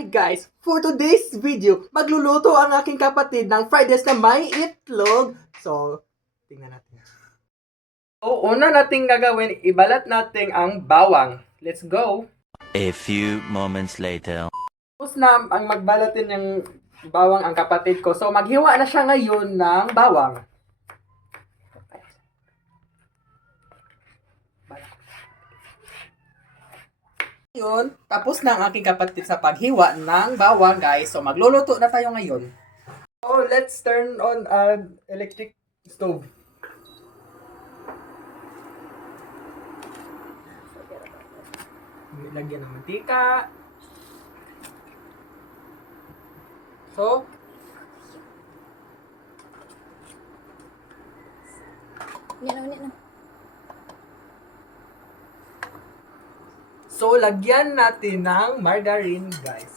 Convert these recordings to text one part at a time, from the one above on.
Hi guys! For today's video, magluluto ang aking kapatid ng rice na may itlog. So, tingnan natin. So, una nating gagawin, ibalat natin ang bawang. Let's go! A few moments later. Tapos na ang magbalatin ng bawang ang kapatid ko. So, maghiwa na siya ngayon ng bawang. Yun, tapos na ang aking kapatid sa paghiwa ng bawang, guys. So, magluluto na tayo ngayon. So, let's turn on an electric stove. Lagyan ng mantika. So, Yan na, yan na. So lagyan natin ng margarine, guys.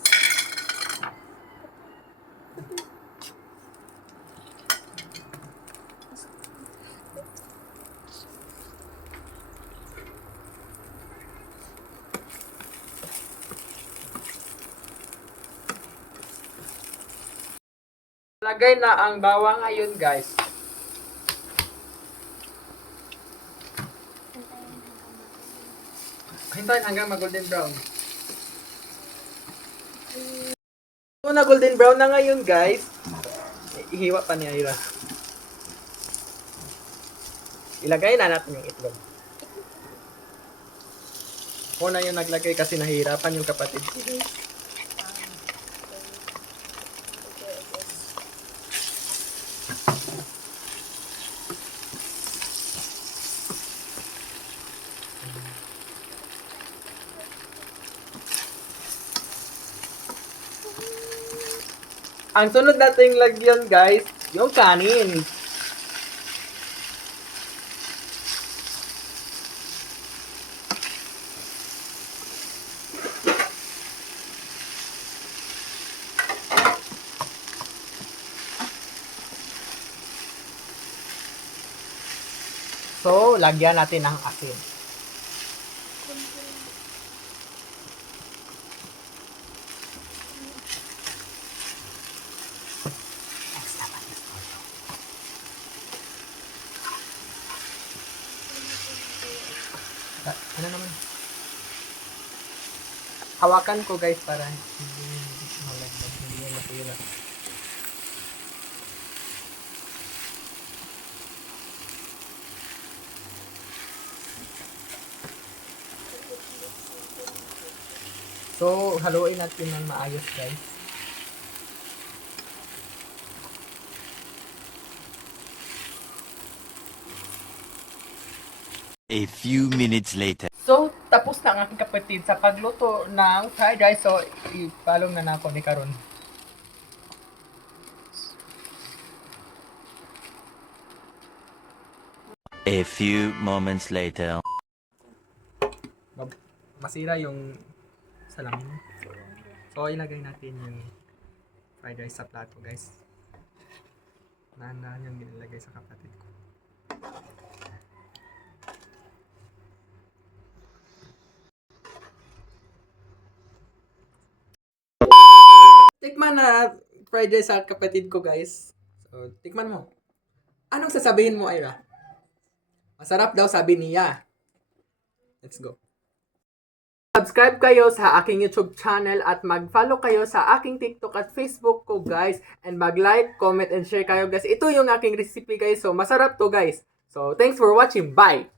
Lagay na ang bawang ngayon, guys. Hintayin hanggang mag-golden brown. So, na golden brown na ngayon, guys. Ihiwa pa ni Ira. Ilagay na natin yung itlog. Ako na yung naglagay kasi nahihirapan yung kapatid Ang sunod nating lagyan, guys, yung kanin. So, lagyan natin ng asin. Ano naman? Hawakan ko guys para hindi malaglag, hindi yan masira. So, haluin natin ng maayos guys. A few minutes later. So, tapos na ang aking kapatid sa pagluto ng fried rice. So, ipalong na na ako ni Karon. A few moments later. Masira yung salamin. So, ilagay natin yung fried rice sa plato, guys. Nana yung nilagay sa kapatid ko. Tikman na fried sa kapatid ko, guys. So, tikman mo. Anong sasabihin mo, Ira? Masarap daw, sabi niya. Let's go. Subscribe kayo sa aking YouTube channel at mag-follow kayo sa aking TikTok at Facebook ko guys. And mag-like, comment, and share kayo guys. Ito yung aking recipe guys. So masarap to guys. So thanks for watching. Bye!